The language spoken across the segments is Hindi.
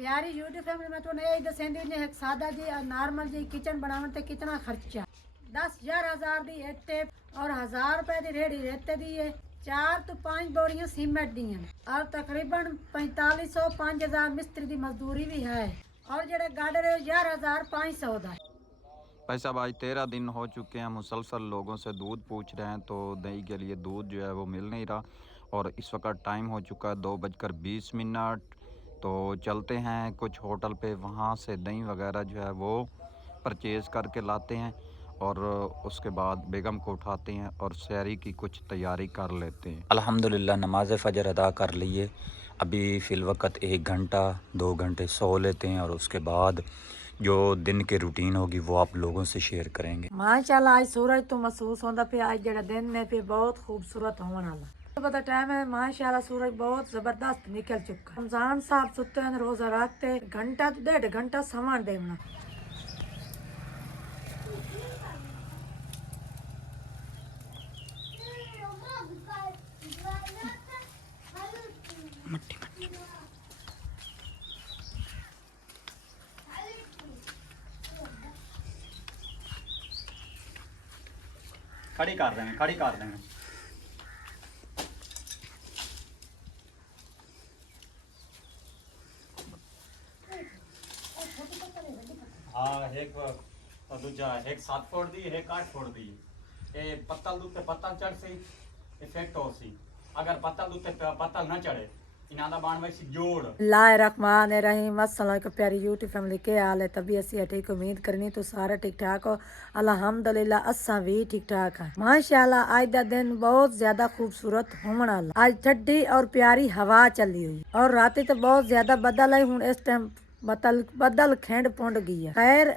प्यारी यूट्यूब फैमिली में तो नहीं दसेंदी ने एक सादा जी और नॉर्मल जी किचन बनावन ते कितना खर्चा 10,000 दी इट्टे और 1000 रुपए दी रेड़ी रेते दी है 4 तो 5 बोरियां सीमेंट दी हैं और तकरीबन 4500 5000 मिस्त्री दी मजदूरी भी है और जेड़े गाड़े 11,500 दा। भाई साहब आज 13 दिन हो चुके हैं, मुसलसल लोगों से दूध पूछ रहे हैं तो दही के लिए दूध जो है वो मिल नहीं रहा और इस वक्त टाइम हो चुका है 2:20। तो चलते हैं कुछ होटल पे, वहाँ से दही वगैरह जो है वो परचेज़ करके लाते हैं और उसके बाद बेगम को उठाते हैं और सहरी की कुछ तैयारी कर लेते हैं। अल्हम्दुलिल्लाह नमाज फ़जर अदा कर लिए। अभी फ़िलवक़्त 1 घंटा 2 घंटे सो लेते हैं और उसके बाद जो दिन की रूटीन होगी वो आप लोगों से शेयर करेंगे। माशाल्लाह आज सूरज तो महसूस होता पे आज जेड़ा दिन ने पे बहुत खूबसूरत होने वाला पता टाइम है। माशाल्लाह सूरज बहुत जबरदस्त निकल चुका। रमजान साहब सुते हैं रोजा रखते घंटा तो 1.5 घंटा सामान देना। खड़ी कर देंगे, खड़ी कर देंगे। हाँ एक दूजा एक 7 फुट दी एक 8 फुट दी ये पत्तल दूते पत्तल चढ़ सी इफेक्ट हो सी अगर पत्तल दूते पत्तल ना चढ़े इनादा बाण में सी जोड़। बिस्मिल्लाहिर्रहमानिर्रहीम। अस्सलाम वालेकुम प्यारी यूट्यूब फैमिली के हाल है तभी असी ठीक उम्मीद करनी तो सारा ठीक ठाक हो। अल्हम्दुलिल्लाह असा भी ठीक ठाक है माशाल्लाह। आज दा दिन बहुत ज्यादा खूबसूरत होने वाला। आज ठंडी और प्यारी हवा चली हुई और रात तो बहुत ज्यादा बदल है। हुन इस टाइम बदल खेंड पुंड गई है। खैर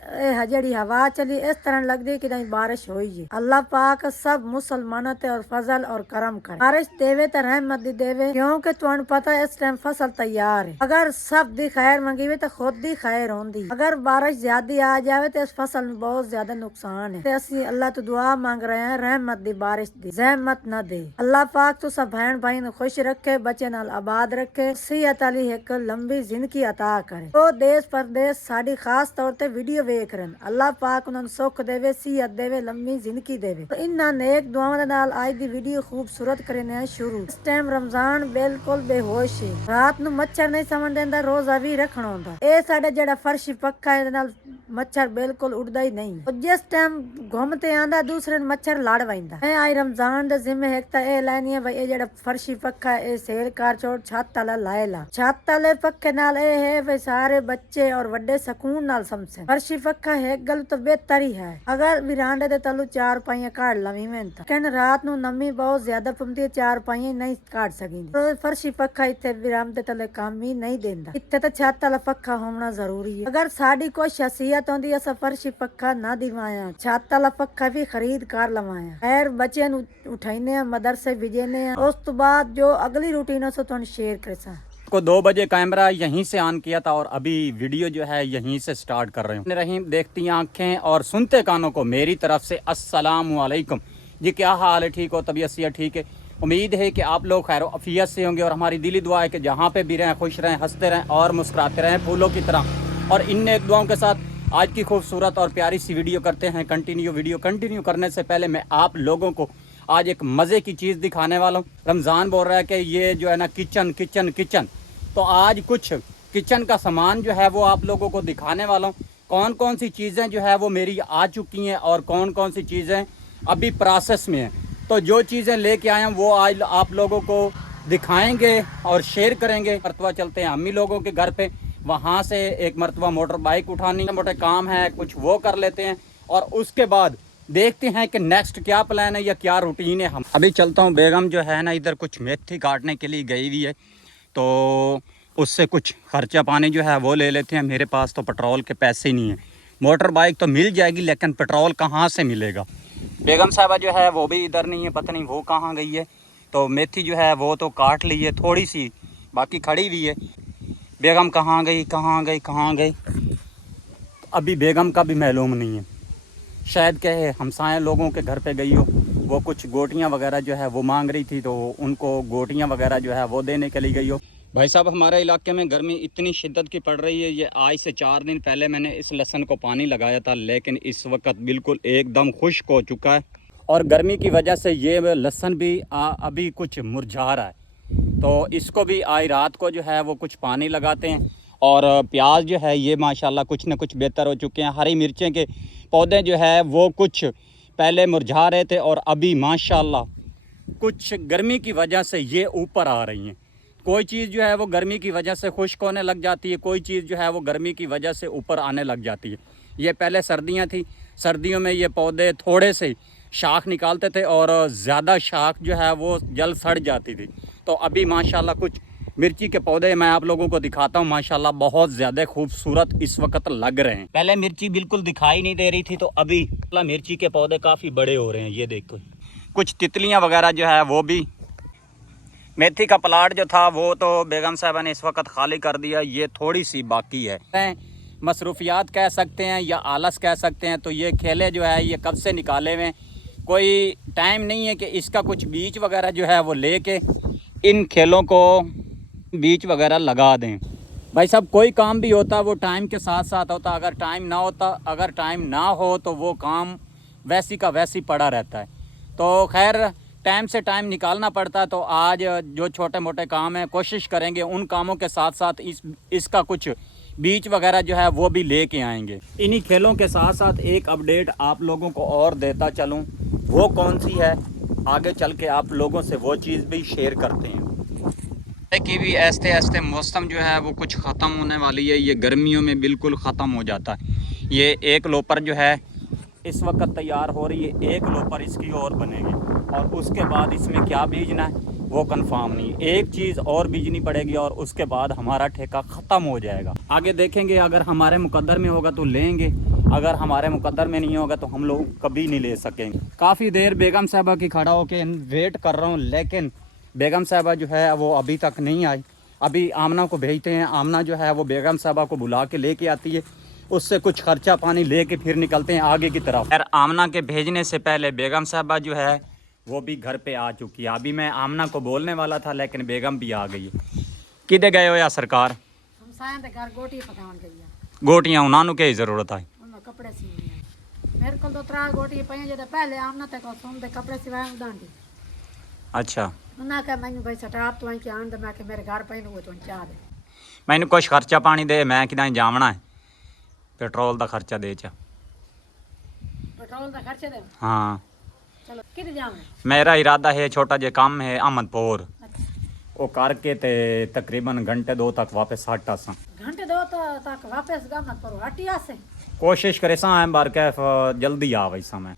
जड़ी हवा चली इस तरह लगती कि नहीं बारिश हुई है। अल्लाह पाक सब मुसलमानों ते और फजल और करम करे, बारिश देवे तो रहमत दी देवे क्योंकि तुहानू पता है इस टाइम फसल तैयार है। अगर सब दी खैर मंगीवे तो खुद दी खैर होंदी। अगर बारिश ज्यादा आ जावे तो इस फसल में बहुत ज्यादा नुकसान है। असी अल्लाह तो दुआ मांग रहे हैं रहमत दी बारिश दी जहमत न दे। अल्लाह पाक तो सब बहन भाई ने खुश रखे, बच्चे नाल आबाद रखे, सेहत वाली एक लंबी जिंदगी अता करे। तो देश परदेश साड़ी खास तौर ते वीडियो वेख रहे हैं। अल्लाह पाक उन्हें सुख देवे, सेहत देवे, लंबी जिंदगी देवे। तो इन्हां नेक दुआवां दे नाल आज दी वीडियो खूबसूरत करने हैं शुरू। इस टाइम रमजान बिल्कुल बेहोश है। रात नु मच्छर नहीं समझ देंदा, रोजा भी रखना होंदा। ए साडा जेड़ा फर्शी पक्का है नाल मच्छर बिल्कुल उड़दा ही नहीं। और जिस टाइम घूमते आंदा दूसरे मच्छर लड़ वैंदा। मैं आज रमजान दे जिम्मे एक ता ए लैनी है भाई ए जेड़ा फर्शी पक्का है ए सेल कार छोड़ छत वाला लाएला। छत वाले पक्के नाल ए है भाई सारे बच्चे और वड्डे सकून नाल समझे। फर्शी पक्का है गल तो बेहतर ही है। अगर विरांडे दे तलू 4 पाइयां काट लवी मैं कहन रात नु नमी बहुत ज्यादा पमती है 4 पाइयां नहीं काट सकी। तो फर्शी पक्का इतने विराम दे तले काम ही नहीं देंदा। इतने तो छत वाला पक्का होना जरूरी है। अगर साड़ी कोई शख्सियत होंदी असा फर्शी पक्का ना दिवाया छत वाला पक्का भी खरीद कर लवाया। खैर बच्चे उठाइने मदरसे भेजने उस तो बाद जो अगली रूटीन से तुहानू शेयर कर को 2 बजे कैमरा यहीं से ऑन किया था और अभी वीडियो जो है यहीं से स्टार्ट कर रहे हैं। रहीम देखती आंखें और सुनते कानों को मेरी तरफ से अस्सलाम वालेकुम जी। क्या हाल है? ठीक हो? तबीयत से ठीक है? उम्मीद है कि आप लोग खैर अफियत से होंगे और हमारी दिली दुआ है कि जहाँ पे भी रहें खुश रहें, हंसते रहें और मुस्कुराते रहें फूलों की तरह। और इन नेक दुआओं के साथ आज की खूबसूरत और प्यारी सी वीडियो करते हैं कंटिन्यू। वीडियो कंटिन्यू करने से पहले मैं आप लोगों को आज एक मज़े की चीज़ दिखाने वाला हूँ। रमज़ान बोल रहा है कि ये जो है ना किचन किचन किचन, तो आज कुछ किचन का सामान जो है वो आप लोगों को दिखाने वाला हूँ। कौन कौन सी चीज़ें जो है वो मेरी आ चुकी हैं और कौन कौन सी चीज़ें अभी प्रोसेस में हैं। तो जो चीज़ें लेके आए हैं वो आज आप लोगों को दिखाएंगे और शेयर करेंगे। मरतबा चलते हैं अम्मी लोगों के घर पे, वहाँ से एक मरतबा मोटर बाइक उठानी मोटे काम है कुछ वो कर लेते हैं और उसके बाद देखते हैं कि नेक्स्ट क्या प्लान है या क्या रूटीन है। हम अभी चलता हूँ, बेगम जो है ना इधर कुछ मेथी काटने के लिए गई हुई है तो उससे कुछ खर्चा पानी जो है वो ले लेते हैं। मेरे पास तो पेट्रोल के पैसे ही नहीं है। मोटर बाइक तो मिल जाएगी लेकिन पेट्रोल कहाँ से मिलेगा। बेगम साहबा जो है वो भी इधर नहीं है, पता नहीं वो कहाँ गई है। तो मेथी जो है वो तो काट ली है थोड़ी सी, बाकी खड़ी हुई है। बेगम कहाँ गई कहाँ गई कहाँ गई अभी बेगम का भी मालूम नहीं है। शायद कहे हमसाए लोगों के घर पे गई हो, वो कुछ गोटियाँ वगैरह जो है वो मांग रही थी तो उनको गोटियाँ वगैरह जो है वो देने के लिए गई हो। भाई साहब हमारे इलाके में गर्मी इतनी शिद्दत की पड़ रही है, ये आज से 4 दिन पहले मैंने इस लहसुन को पानी लगाया था, लेकिन इस वक्त बिल्कुल एकदम खुश्क हो चुका है और गर्मी की वजह से ये लहसुन भी अभी कुछ मुरझा रहा है। तो इसको भी आज रात को जो है वो कुछ पानी लगाते हैं। और प्याज जो है ये माशाल्लाह कुछ न कुछ बेहतर हो चुके हैं। हरी मिर्चें के पौधे जो है वो कुछ पहले मुरझा रहे थे और अभी माशाल्लाह कुछ गर्मी की वजह से ये ऊपर आ रही हैं। कोई चीज़ जो है वो गर्मी की वजह से खुश्क होने लग जाती है, कोई चीज़ जो है वो गर्मी की वजह से ऊपर आने लग जाती है। ये पहले सर्दियां थी, सर्दियों में ये पौधे थोड़े से शाख निकालते थे और ज़्यादा शाख जो है वो जल्द सड़ जाती थी। तो अभी माशाल्लाह कुछ मिर्ची के पौधे मैं आप लोगों को दिखाता हूँ, माशाल्लाह बहुत ज़्यादा खूबसूरत इस वक्त लग रहे हैं। पहले मिर्ची बिल्कुल दिखाई नहीं दे रही थी, तो अभी मिर्ची के पौधे काफ़ी बड़े हो रहे हैं। ये देखो कुछ तितलियाँ वगैरह जो है वो भी। मेथी का प्लाट जो था वो तो बेगम साहबा ने इस वक्त खाली कर दिया, ये थोड़ी सी बाकी है। मसरूफियात कह सकते हैं या आलस कह सकते हैं। तो ये खेले जो है ये कब से निकाले हुए, कोई टाइम नहीं है कि इसका कुछ बीज वगैरह जो है वो लेके इन खेलों को बीज वगैरह लगा दें। भाई साहब कोई काम भी होता है वो टाइम के साथ साथ होता, अगर टाइम ना होता, अगर टाइम ना हो तो वो काम वैसी का वैसी पड़ा रहता है। तो खैर टाइम से टाइम निकालना पड़ता है। तो आज जो छोटे मोटे काम हैं कोशिश करेंगे उन कामों के साथ साथ इसका कुछ बीज वगैरह जो है वो भी लेके आएंगे। इन्हीं खेलों के साथ साथ एक अपडेट आप लोगों को और देता चलूं, वो कौन सी है आगे चल के आप लोगों से वो चीज़ भी शेयर करते हैं कि भी ऐसे ऐसे मौसम जो है वो कुछ ख़त्म होने वाली है। ये गर्मियों में बिल्कुल ख़त्म हो जाता है। ये एक लोपर जो है इस वक्त तैयार हो रही है, एक लोपर इसकी और बनेगी और उसके बाद इसमें क्या बीजना है वो कंफर्म नहीं। एक चीज़ और बीजनी पड़ेगी और उसके बाद हमारा ठेका ख़त्म हो जाएगा। आगे देखेंगे, अगर हमारे मुकद्दर में होगा तो लेंगे, अगर हमारे मुकद्दर में नहीं होगा तो हम लोग कभी नहीं ले सकेंगे। काफ़ी देर बेगम साहबा की खड़ा होकर वेट कर रहा हूँ, लेकिन बेगम साहबा जो है वो अभी तक नहीं आई। अभी आमना को भेजते हैं, आमना जो है वो बेगम साहबा को बुला के लेके आती है, उससे कुछ खर्चा पानी लेके फिर निकलते हैं आगे की तरफ। खैर आमना के भेजने से पहले बेगम साहबा जो है वो भी घर पे आ चुकी है। अभी मैं आमना को बोलने वाला था लेकिन बेगम भी आ गई है। किधे गए हो या सरकार? घर गोटी पकावन गई है। गोटियां उन्होंने क्या ज़रूरत है? कपड़े सिलने मेरे को 2-3 गोटी पई जदे पहले आमना तक सुन दे कपड़े सिवाए उदांडी। अच्छा ना के मैंने भाई सटाप तो के आंद मैं के मेरे घर पई हुए तो चाह दे मैंने कुछ खर्चा पानी दे, मैं किदा जावना है, पेट्रोल का खर्चा दे चा। पेट्रोल का खर्चे दे? हाँ चलो किधर जाना? मेरा इरादा है छोटा जे काम है अहमदपुर, अच्छा वो करके ते तकरीबन घंटे 2 तक वापस हटा सा। घंटे 2 तक वापस अहमदपुर हटिया से कोशिश करे सा है बार कैफ जल्दी आ वैसा मैं।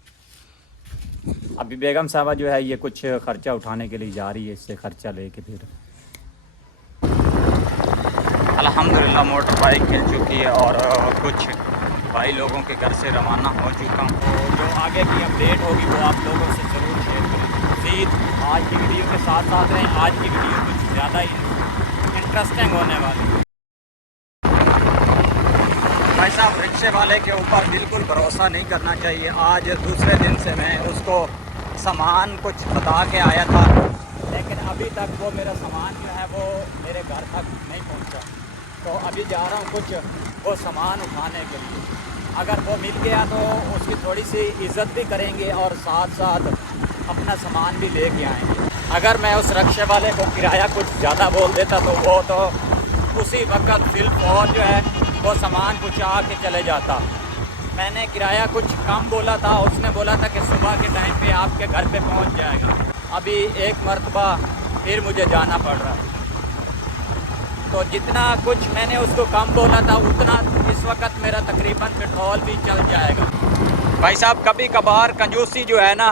अभी बेगम साहबा जो है ये कुछ खर्चा उठाने के लिए जा रही है, इससे खर्चा लेके फिर अल्हम्दुलिल्लाह मोटर बाइक मिल चुकी है और कुछ भाई लोगों के घर से रवाना हो चुका हूँ। तो जो आगे की अपडेट होगी वो आप लोगों से ज़रूर शेयर करें। मज़ीद आज की वीडियो के साथ साथ रहें, आज की वीडियो कुछ ज़्यादा ही इंटरेस्टिंग होने वाली है। भाई साहब रिक्शे वाले के ऊपर बिल्कुल भरोसा नहीं करना चाहिए। आज दूसरे दिन से मैं उसको सामान कुछ बता के आया था, लेकिन अभी तक वो मेरा सामान जो है वो मेरे घर तक नहीं पहुंचा। तो अभी जा रहा हूँ कुछ वो सामान उठाने के लिए। अगर वो मिल गया तो उसकी थोड़ी सी इज़्ज़त भी करेंगे और साथ साथ अपना सामान भी लेके आएंगे। अगर मैं उस रिक्शे वाले को किराया कुछ ज़्यादा बोल देता तो वो तो उसी वक्त फिलफौर जो है वो सामान पहुँचा के चले जाता। मैंने किराया कुछ कम बोला था, उसने बोला था कि सुबह के टाइम पे आपके घर पे पहुंच जाएगा। अभी एक मरतबा फिर मुझे जाना पड़ रहा है। तो जितना कुछ मैंने उसको कम बोला था उतना इस वक्त मेरा तकरीबन पेट्रोल भी चल जाएगा। भाई साहब कभी कभार कंजूसी जो है ना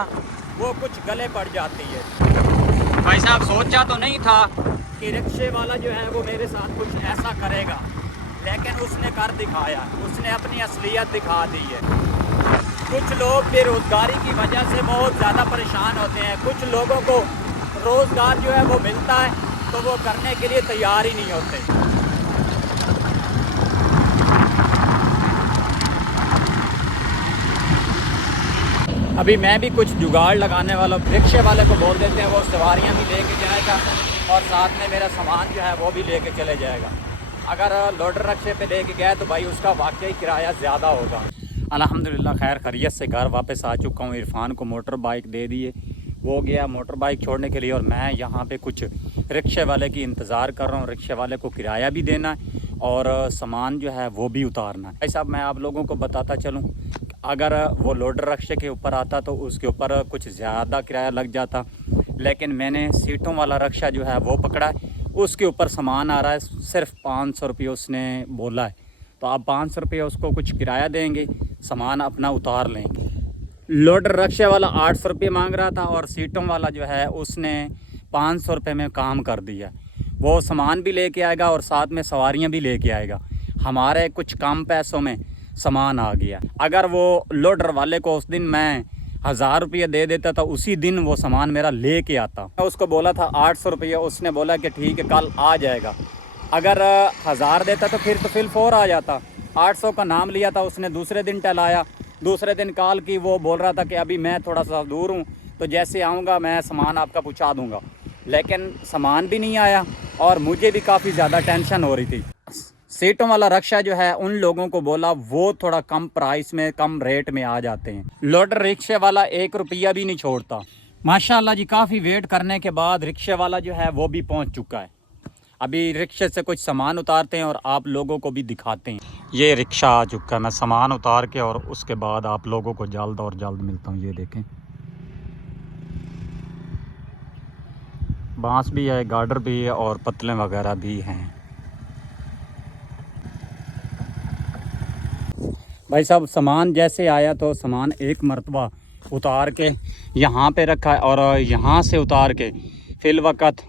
वो कुछ गले पड़ जाती है। भाई साहब सोचा तो नहीं था कि रिक्शे वाला जो है वो मेरे साथ कुछ ऐसा करेगा, लेकिन उसने कर दिखाया, उसने अपनी असलियत दिखा दी है। कुछ लोग बेरोज़गारी की वजह से बहुत ज़्यादा परेशान होते हैं। कुछ लोगों को रोज़गार जो है वो मिलता है तो वो करने के लिए तैयार ही नहीं होते। अभी मैं भी कुछ जुगाड़ लगाने वाला हूँ। रिक्शे वाले को बोल देते हैं वो सवारियाँ भी लेके जाएगा और साथ में मेरा सामान जो है वो भी लेके चले जाएगा। अगर लोडर रक्शे पे लेके गया तो भाई उसका वाकई किराया ज़्यादा होगा। अल्हम्दुलिल्लाह खैर खैरियत से घर वापस आ चुका हूँ। इरफान को मोटर बाइक दे दिए, वो गया मोटर बाइक छोड़ने के लिए, और मैं यहाँ पे कुछ रिक्शे वाले की इंतज़ार कर रहा हूँ। रिक्शे वाले को किराया भी देना है और सामान जो है वो भी उतारना है। भाई साहब मैं आप लोगों को बताता चलूँ, अगर वो लोडर रक्शे के ऊपर आता तो उसके ऊपर कुछ ज़्यादा किराया लग जाता, लेकिन मैंने सीटों वाला रक्शा जो है वो पकड़ा है। उसके ऊपर सामान आ रहा है सिर्फ 500 रुपये उसने बोला है, तो आप 500 रुपये उसको कुछ किराया देंगे, सामान अपना उतार लेंगे। लोडर रक्शे वाला 800 रुपये मांग रहा था और सीटों वाला जो है उसने 500 रुपये में काम कर दिया। वो सामान भी लेके आएगा और साथ में सवारियां भी लेके आएगा। हमारे कुछ कम पैसों में सामान आ गया। अगर वो लोडर वाले को उस दिन मैं 1000 रुपये दे देता तो उसी दिन वो सामान मेरा लेके आता। मैं उसको बोला था 800 रुपये, उसने बोला कि ठीक है कल आ जाएगा। अगर 1000 देता तो फिर फोर आ जाता। 800 का नाम लिया था उसने, दूसरे दिन टलाया। दूसरे दिन कॉल की, वो बोल रहा था कि अभी मैं थोड़ा सा दूर हूँ तो जैसे आऊँगा मैं सामान आपका पहुँचा दूँगा, लेकिन सामान भी नहीं आया और मुझे भी काफ़ी ज़्यादा टेंशन हो रही थी। सीटों वाला रक्शा जो है उन लोगों को बोला वो थोड़ा कम प्राइस में कम रेट में आ जाते हैं। लोडर रिक्शे वाला 1 रुपया भी नहीं छोड़ता। माशाल्लाह जी काफ़ी वेट करने के बाद रिक्शे वाला जो है वो भी पहुंच चुका है। अभी रिक्शे से कुछ सामान उतारते हैं और आप लोगों को भी दिखाते हैं। ये रिक्शा आ चुका है, मैं सामान उतार के और उसके बाद आप लोगों को जल्द और जल्द मिलता हूँ। ये देखें बांस भी है, गार्डर भी है और पतले वगैरह भी हैं। भाई साहब सामान जैसे आया तो सामान एक मरतबा उतार के यहाँ पे रखा है और यहाँ से उतार के फिल वक़्त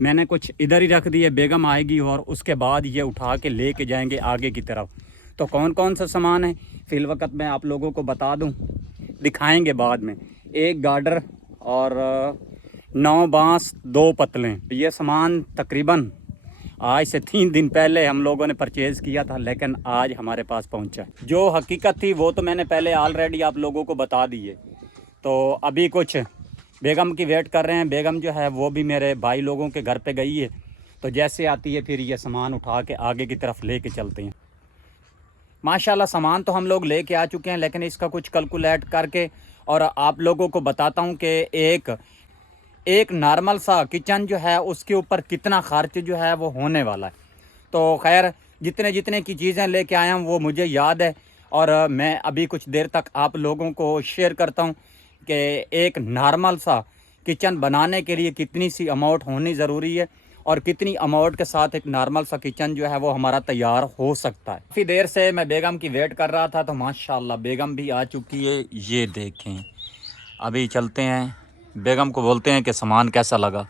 मैंने कुछ इधर ही रख दिए। बेगम आएगी और उसके बाद ये उठा के लेके जाएंगे आगे की तरफ। तो कौन कौन सा सामान है फिल वक़्त मैं आप लोगों को बता दूं, दिखाएंगे बाद में। एक गार्डर और 9 बांस 2 पतलें। ये सामान तकरीबन आज से 3 दिन पहले हम लोगों ने परचेज़ किया था, लेकिन आज हमारे पास पहुंचा। जो हकीकत थी वो तो मैंने पहले ऑलरेडी आप लोगों को बता दी है। तो अभी कुछ बेगम की वेट कर रहे हैं। बेगम जो है वो भी मेरे भाई लोगों के घर पे गई है, तो जैसे आती है फिर ये सामान उठा के आगे की तरफ लेके चलते हैं। माशाल्लाह सामान तो हम लोग लेके आ चुके हैं, लेकिन इसका कुछ कैलकुलेट करके और आप लोगों को बताता हूँ कि एक नॉर्मल सा किचन जो है उसके ऊपर कितना खर्च जो है वो होने वाला है। तो खैर जितने जितने की चीज़ें लेके आया हूँ वो मुझे याद है और मैं अभी कुछ देर तक आप लोगों को शेयर करता हूँ कि एक नॉर्मल सा किचन बनाने के लिए कितनी सी अमाउंट होनी ज़रूरी है और कितनी अमाउंट के साथ एक नॉर्मल सा किचन जो है वो हमारा तैयार हो सकता है। काफ़ी देर से मैं बेगम की वेट कर रहा था, तो माशाल्लाह बेगम भी आ चुकी है। ये देखें, अभी चलते हैं, बेगम को बोलते हैं कि सामान कैसा लगा।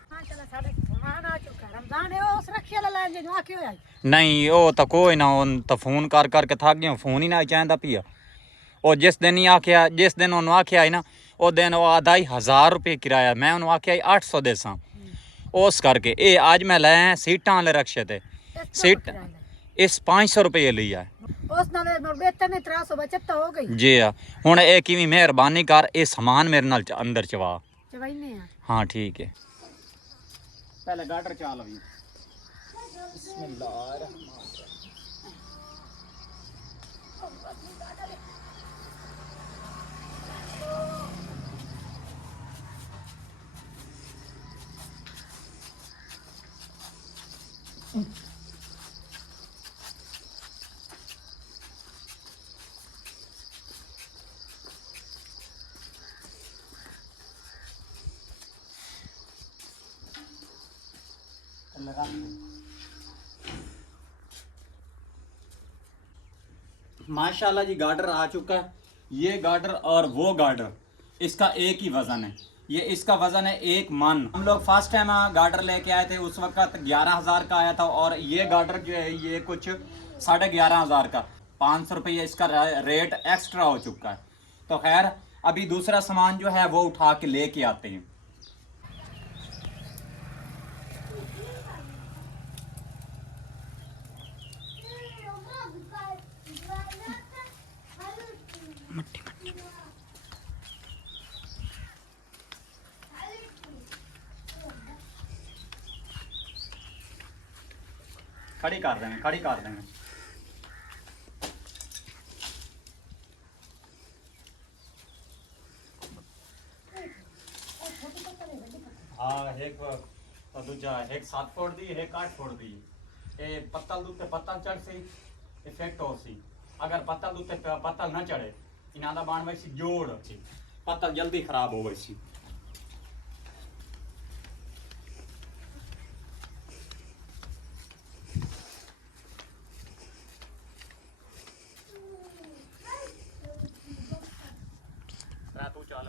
नहीं वो तो कोई ना, तो फोन कर करके थक गया, फोन ही ना चाहता पिया। और जिस दिन ही आख्या, जिस दिन उन्होंने आख्या है ना वो दिन वो आधा ही 1000 रुपये किराया, मैं उन्होंने आख्या 800 देसा उस करके। ये आज मैं लाया है सीटा वाले रक्शे थे, सीट इस 500 रुपये लिया है जी। हूँ ये कि मेहरबानी कर ये सामान मेरे नाल अंदर चवा। हाँ ठीक है, पहले गाटर चाल अभी। माशाल्लाह जी गार्डर आ चुका है। ये गार्डर और वो गार्डर इसका एक ही वजन है। ये इसका वजन है 1 मन। हम लोग फर्स्ट टाइम गार्डर लेके आए थे उस वक्त 11,000 का आया था और ये गार्डर जो है ये कुछ 11,500 का, 500 रुपये इसका रेट एक्स्ट्रा हो चुका है। तो खैर अभी दूसरा सामान जो है वो उठा के लेके आते हैं। खड़ी कर देंगे, खड़ी कर देंगे। हाँ एक दूजा एक 7 फुट दी, एक 8 फुट दी। ये पत्तल दूते पत्तल चढ़ सी इफेक्ट हो सी। अगर पत्तल दूते पत्तल ना चढ़े इन्हां दा बाण वैसी जोड़ सी, पत्तल जल्दी खराब हो वैसी। तू चल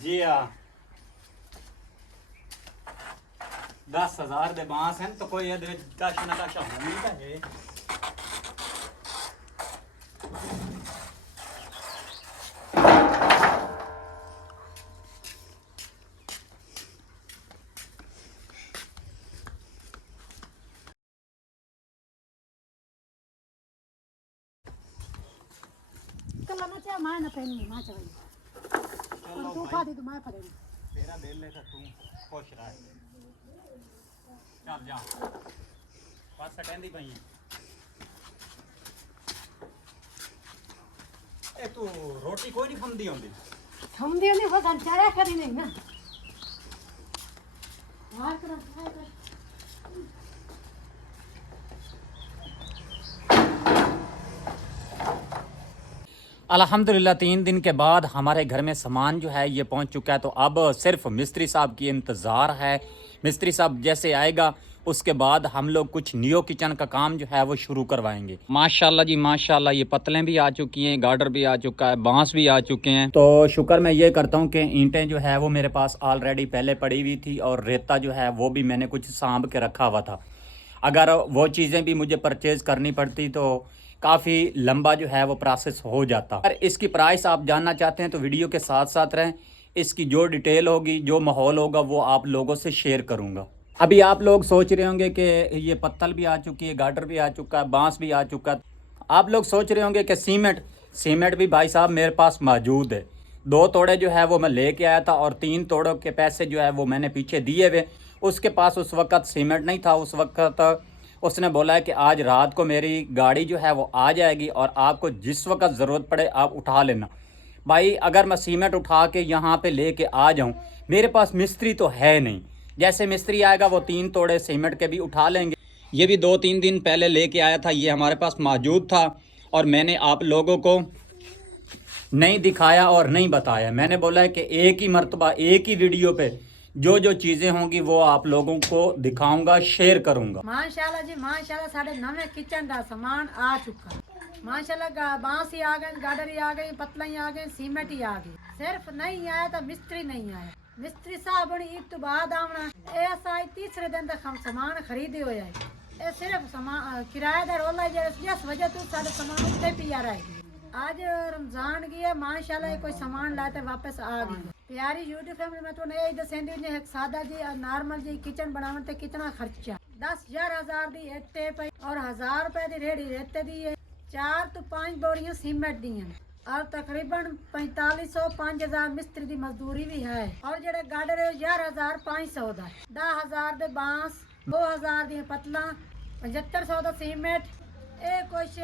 जी हाँ 10,000 दे बांस हैं तो कोई ये कश ना कश होनी है। तेरा दिल है तो तू खुश रह। चल जा बस सटेंदी पई ए तू रोटी कोई नहीं खंदी होंदी अल्हम्दुलिल्लाह 3 दिन के बाद हमारे घर में सामान जो है ये पहुंच चुका है। तो अब सिर्फ मिस्त्री साहब की इंतज़ार है। मिस्त्री साहब जैसे आएगा उसके बाद हम लोग कुछ न्यू किचन का काम जो है वो शुरू करवाएंगे। माशाल्लाह जी माशाल्लाह, ये पतलें भी आ चुकी हैं, गार्डर भी आ चुका है, बांस भी आ चुके हैं। तो शुक्र मैं ये करता हूँ कि ईंटें जो है वो मेरे पास ऑलरेडी पहले पड़ी हुई थी और रेता जो है वो भी मैंने कुछ सांभ के रखा हुआ था। अगर वो चीज़ें भी मुझे परचेज़ करनी पड़ती तो काफ़ी लंबा जो है वो प्रोसेस हो जाता। अगर इसकी प्राइस आप जानना चाहते हैं तो वीडियो के साथ साथ रहें। इसकी जो डिटेल होगी, जो माहौल होगा वो आप लोगों से शेयर करूंगा। अभी आप लोग सोच रहे होंगे कि ये पत्तल भी आ चुकी है, गार्डर भी आ चुका है, बांस भी आ चुका है। आप लोग सोच रहे होंगे कि सीमेंट भी भाई साहब मेरे पास मौजूद है। 2 तोड़े जो है वो मैं लेके आया था और 3 तोड़ों के पैसे जो है वो मैंने पीछे दिए हुए। उसके पास उस वक़्त सीमेंट नहीं था। उस वक़्त उसने बोला है कि आज रात को मेरी गाड़ी जो है वो आ जाएगी और आपको जिस वक़्त ज़रूरत पड़े आप उठा लेना। भाई अगर मैं सीमेंट उठा के यहाँ पे लेके आ जाऊँ, मेरे पास मिस्त्री तो है नहीं। जैसे मिस्त्री आएगा वो 3 तोड़े सीमेंट के भी उठा लेंगे। ये भी 2-3 दिन पहले लेके आया था, ये हमारे पास मौजूद था और मैंने आप लोगों को नहीं दिखाया और नहीं बताया। मैंने बोला है कि एक ही मर्तबा एक ही वीडियो पे जो जो चीज़ें होंगी वो आप लोगों को दिखाऊंगा, शेयर करूंगा। माशाल्लाह जी माशाल्लाह, साढ़े नवे किचन का सामान आ चुका। माशाल्लाह बांस ही आ गए, गाडर ही आ गई, पतला ही आ गए, सीमेंट ही आ गई। सिर्फ नहीं आया तो मिस्त्री नहीं आया। मिस्त्री साहब ने ईद तो बाद आना, ऐसा 3रे दिन तक हम सामान खरीदे हो जाए। ये सिर्फ सामान किराएदार वाला जिस वजह तो सारे सामान उत्ते पिया रहेगी। आज रमजान की है माशाल्लाह, कोई सामान लाते वापस आ गई। प्यारी यूट्यूब फैमिली में तो नहीं दसेंदी ने एक सादा जी नॉर्मल जी किचन बनाने ते कितना खर्चा 10,000 दी इट्टे पे और 1000 रुपए दी रेडी रेते दी है। 4 तो 5 बोरियां सीमेंट दी हैं और तकरीबन 4500-5000 मिस्त्री दी मजदूरी भी है। और जेडे गाडर 11,500 दा, 10,000 दे बांस, 2000 दी पतला, 7500 दा सीमेंट। ਇਹ ਕੁਛ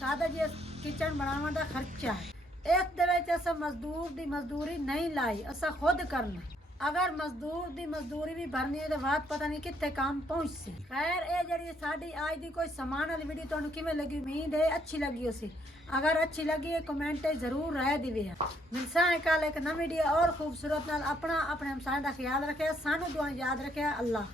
ਸਾਦਾ ਜੀ ਕਿਚਨ ਬਣਾਉਣ ਦਾ ਖਰਚਾ ਹੈ। ਇਸ ਦੇ ਵਿੱਚ ਅਸਾਂ ਮਜ਼ਦੂਰ ਦੀ ਮਜ਼ਦੂਰੀ ਨਹੀਂ ਲਾਈ, ਅਸਾਂ ਖੁਦ ਕਰਨਾ। ਅਗਰ ਮਜ਼ਦੂਰ ਦੀ ਮਜ਼ਦੂਰੀ ਵੀ ਭਰਨੀ ਹੈ ਤਾਂ ਬਾਅਦ ਪਤਾ ਨਹੀਂ ਕਿੱਥੇ ਕੰਮ ਪਹੁੰਚ ਸੀ। ਖੈਰ ਇਹ ਜਿਹੜੀ ਸਾਡੀ ਅੱਜ ਦੀ ਕੋਈ ਸਮਾਨ ਵਾਲੀ ਵੀਡੀਓ ਤੁਹਾਨੂੰ ਕਿਵੇਂ ਲੱਗੀ, ਉਮੀਦ ਹੈ ਅੱਛੀ ਲੱਗੀ ਹੋਸੀ। ਅਗਰ ਅੱਛੀ ਲੱਗੀ ਹੈ ਕਮੈਂਟ ਜ਼ਰੂਰ ਰਾਏ ਦਿਵੇ। ਮਿਲਸਾਂ ਕੱਲ ਇੱਕ ਨਵੀਂ ਵੀਡੀਓ ਔਰ ਖੂਬਸੂਰਤ ਨਾਲ। ਆਪਣਾ ਆਪਣੇ ਹਮਸਾਇਆਂ ਦਾ ਖਿਆਲ ਰੱਖਿਆ, ਸਾਨੂੰ ਦੁਆ ਯਾਦ ਰੱਖਿਆ। ਅੱਲਾ